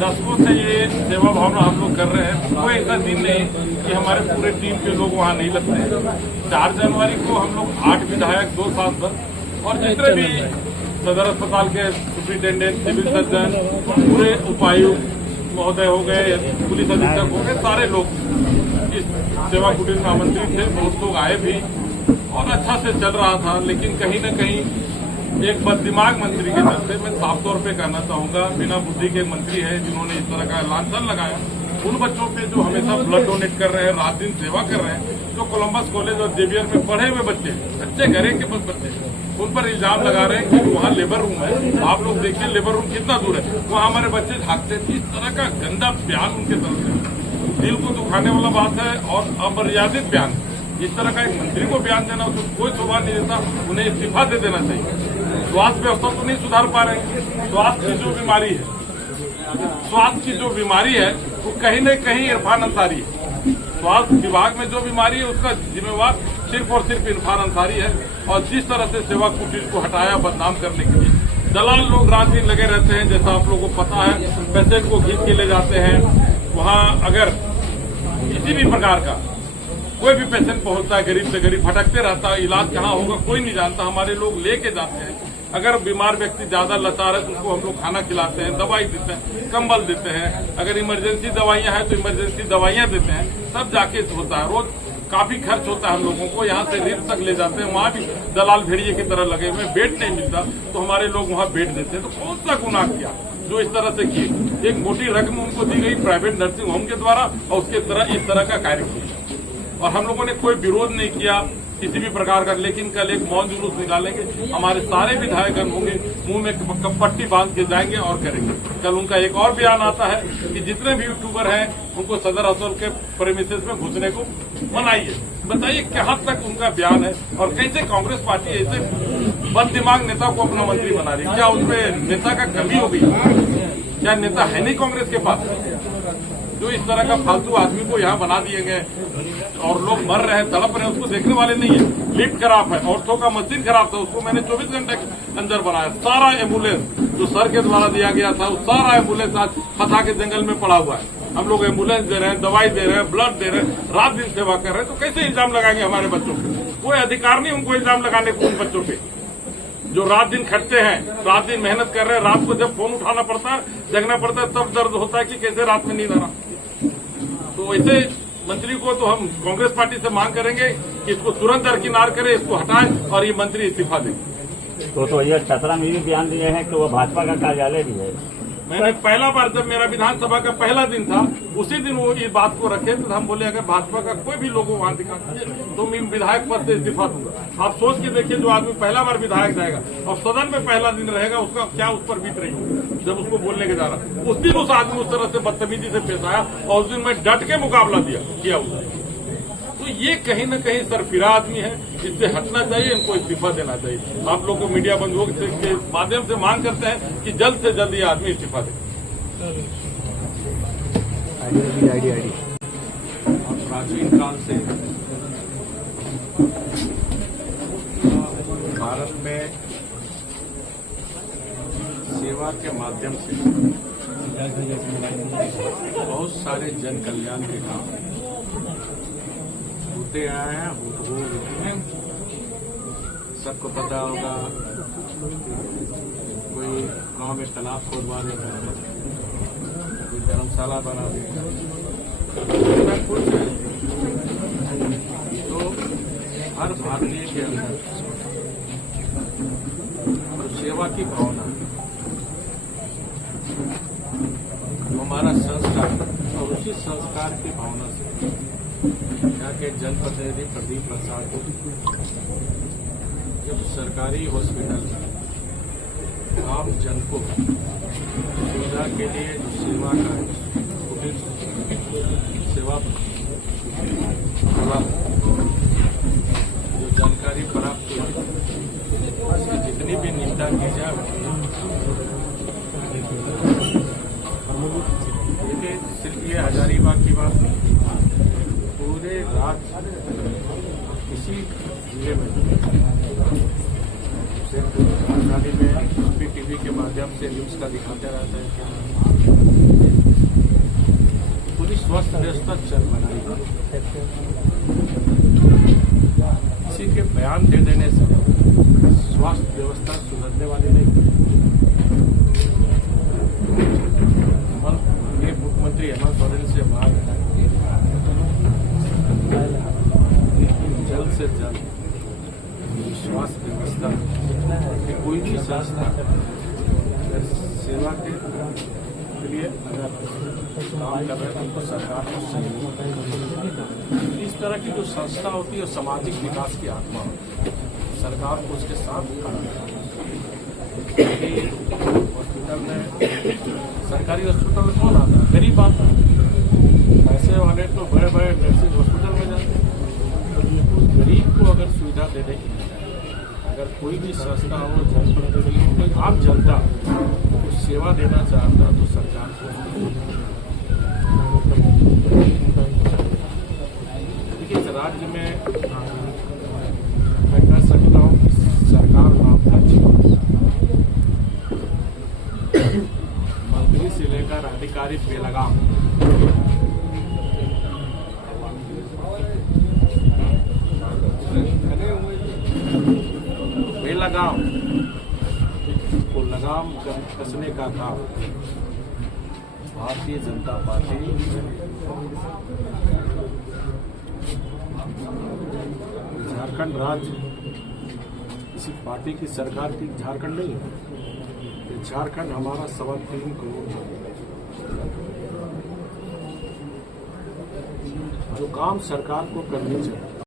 दशकों से ये सेवा भावना हम लोग कर रहे हैं। कोई ऐसा दिन नहीं कि हमारे पूरे टीम के लोग वहाँ नहीं लगते हैं। 4 जनवरी को हम लोग 8 विधायक, 2 सांसद और जितने भी सदर अस्पताल के सुप्रिंटेंडेंट, सिविल सर्जन, पूरे उपायुक्त महोदय हो गए, पुलिस अधीक्षक हो गए, सारे लोग इस सेवा कुटीर में आमंत्रित थे। बहुत लोग आए भी और अच्छा से चल रहा था। लेकिन कहीं न कहीं एक बददिमाग मंत्री के चलते, मैं साफ तौर पे कहना चाहूंगा, बिना बुद्धि के मंत्री है जिन्होंने इस तरह का लांछन लगाया उन बच्चों पे जो हमेशा ब्लड डोनेट कर रहे हैं, रात दिन सेवा कर रहे हैं, जो कोलंबस कॉलेज और जेवियर में पढ़े हुए बच्चे, अच्छे घरे के बस बच्चे, उन पर इल्जाम लगा रहे हैं कि वहाँ लेबर रूम है। आप लोग देखिए लेबर रूम कितना दूर है, वहाँ हमारे बच्चे झांकते थे। इस तरह का गंदा बयान उनके तरफ से दिल को दुखाने वाला बात है और अमर्यादित बयान। इस तरह का एक मंत्री को बयान देना, उसको कोई शोभा नहीं देता, उन्हें इस्तीफा दे देना चाहिए। स्वास्थ्य व्यवस्था तो नहीं सुधार पा रहे। स्वास्थ्य की जो बीमारी है, वो कहीं न कहीं इरफान अंसारी है। स्वास्थ्य विभाग में जो बीमारी है उसका जिम्मेवार सिर्फ और सिर्फ इरफान अंसारी है। और जिस तरह से सेवा कुटीर को हटाया बदनाम करने के लिए, दलाल लोग रात दिन लगे रहते हैं। जैसा आप लोगों को पता है, पेशेंट को खींच के ले जाते हैं। वहाँ अगर किसी भी प्रकार का कोई भी पेशेंट पहुंचता है, गरीब से गरीब भटकते रहता है, इलाज कहाँ होगा कोई नहीं जानता। हमारे लोग लेके जाते हैं। अगर बीमार व्यक्ति ज्यादा लाचार है तो उसको हम लोग खाना खिलाते हैं, दवाई देते हैं, कंबल देते हैं। अगर इमरजेंसी दवाइयां हैं तो इमरजेंसी दवाइयां देते हैं। तब जाके होता है। रोज काफी खर्च होता है हम लोगों को। यहाँ से रिम्स तक ले जाते हैं, वहाँ भी दलाल भेड़िए की तरह लगे हुए, बेड नहीं मिलता तो हमारे लोग वहाँ बेड देते हैं। तो कौन सा गुनाह किया जो इस तरह से किए? एक मोटी रकम उनको दी गई प्राइवेट नर्सिंग होम के द्वारा और उसके तरह इस तरह का कार्य किया। और हम लोगों ने कोई विरोध नहीं किया किसी भी प्रकार का। लेकिन कल एक मौन जुलूस निकालेंगे, हमारे सारे विधायकगण होंगे, मुंह में पट्टी बांध के जाएंगे और करेंगे। कल उनका एक और बयान आता है कि जितने भी यूट्यूबर हैं उनको सदर अस्पताल के प्रेमिसेस में घुसने को मनाइए। बताइए कहाँ तक उनका बयान है और कैसे कांग्रेस पार्टी ऐसे बददिमाग नेता को अपना मंत्री बना रही है? क्या उसमें नेता का कमी हो गई? क्या नेता है नहीं कांग्रेस के पास? जो इस तरह का फालतू आदमी को यहाँ बना दिए गए और लोग मर रहे हैं, तड़प रहे हैं, उसको देखने वाले नहीं है। लिफ्ट खराब है, ऑर्थो का मशीन खराब था, उसको मैंने 24 घंटे के अंदर बनाया। सारा एम्बुलेंस जो सर के द्वारा दिया गया था, वो सारा एम्बुलेंस आज फंसा के जंगल में पड़ा हुआ है। हम लोग एम्बुलेंस दे रहे हैं, दवाई दे रहे हैं, ब्लड दे रहे हैं, रात दिन सेवा कर रहे हैं। तो कैसे इल्जाम लगाएंगे हमारे बच्चों पे? कोई अधिकार नहीं उनको इल्जाम लगाने को उन बच्चों पे जो रात दिन खटते हैं, रात दिन मेहनत कर रहे हैं। रात को जब फोन उठाना पड़ता है, जगना पड़ता है, तब दर्द होता है कि कैसे रात में नींद आना। तो ऐसे मंत्री को तो हम कांग्रेस पार्टी से मांग करेंगे कि इसको तुरंत दरकिनार करे, इसको हटाए और ये मंत्री इस्तीफा दे। तो ये चतरा में भी बयान दिए हैं कि वो भाजपा का कार्यालय भी है। मैंने पहला बार जब मेरा विधानसभा का पहला दिन था, उसी दिन वो इस बात को रखे तो हम बोले अगर भाजपा का कोई भी लोगो वहां दिखा तो मैं विधायक पद से इस्तीफा दूंगा। आप सोच के देखिए, जो आदमी पहला बार विधायक जाएगा और सदन में पहला दिन रहेगा, उसका क्या उस पर बीत रही होगी जब उसको बोलने के जा रहा। उस दिन उस आदमी उस तरह से बदतमीजी से पेश आया और उस दिन मैं डट के मुकाबला किया उसने। तो ये कहीं न कहीं सरफिरा आदमी है, इससे हटना चाहिए, इनको इस्तीफा देना चाहिए। आप लोग को मीडिया बंधुओं के माध्यम से मांग करते हैं कि जल्द से जल्द ये आदमी इस्तीफा दे। प्राचीन काल से भारत में सेवा के माध्यम से बहुत सारे जन कल्याण के काम होते आए हैं, हो रहे हैं। सबको पता होगा, कोई गांव में तालाब खोदवा देता है, कोई धर्मशाला बना देता है, कुछ है। तो हर भारतीय के अंदर सेवा की भावना, जो हमारा संस्कार और उसी संस्कार की भावना से यहाँ के जनप्रतिनिधि प्रदीप प्रसाद जब सरकारी हॉस्पिटल आम जन को सुविधा के लिए जो सेवा का सेवा जो जानकारी प्राप्त हुई, उसकी जितनी भी निंदा की जाए, देखिए सिर्फ ये हजारीबाग की बात नहीं, पूरे राज्य इसी जिले में सिर्फ आजादी में टीवी के माध्यम से न्यूज का दिखाते रहता है। व्यवस्था चल बनाई। किसी के बयान दे देने से स्वास्थ्य व्यवस्था सुधरने वाली नहीं। ये मुख्यमंत्री हेमंत सोरेन से मांग है जल्द से जल्द स्वास्थ्य व्यवस्था कि कोई भी संस्था सेवा के लिए अगर काम कर रहे हैं तो सरकार को सहयोग। इस तरह की जो संस्था होती है सामाजिक विकास की आत्मा होती है, सरकार को उसके साथ खड़ा हॉस्पिटल में, सरकारी हॉस्पिटल में कौन आता है? गरीब आता है। पैसे वाले तो बड़े बड़े नर्सिंग हॉस्पिटल में जाते हैं। तो गरीब को अगर सुविधा देने की अगर कोई भी संस्था हो, जनप्रतिनिधि हो, कोई आम जनता को सेवा देना चाहता तो सरकार को देखिए, इस राज्य में मैं कह सकता हूँ कि सरकार मामला मंत्री से लेकर अधिकारी बेलगाम को लगाम कसने का काम भारतीय जनता पार्टी झारखंड राज्य किसी पार्टी की सरकार की झारखंड नहीं है। झारखंड हमारा 3.25 करोड़ जो काम सरकार को करनी चाहिए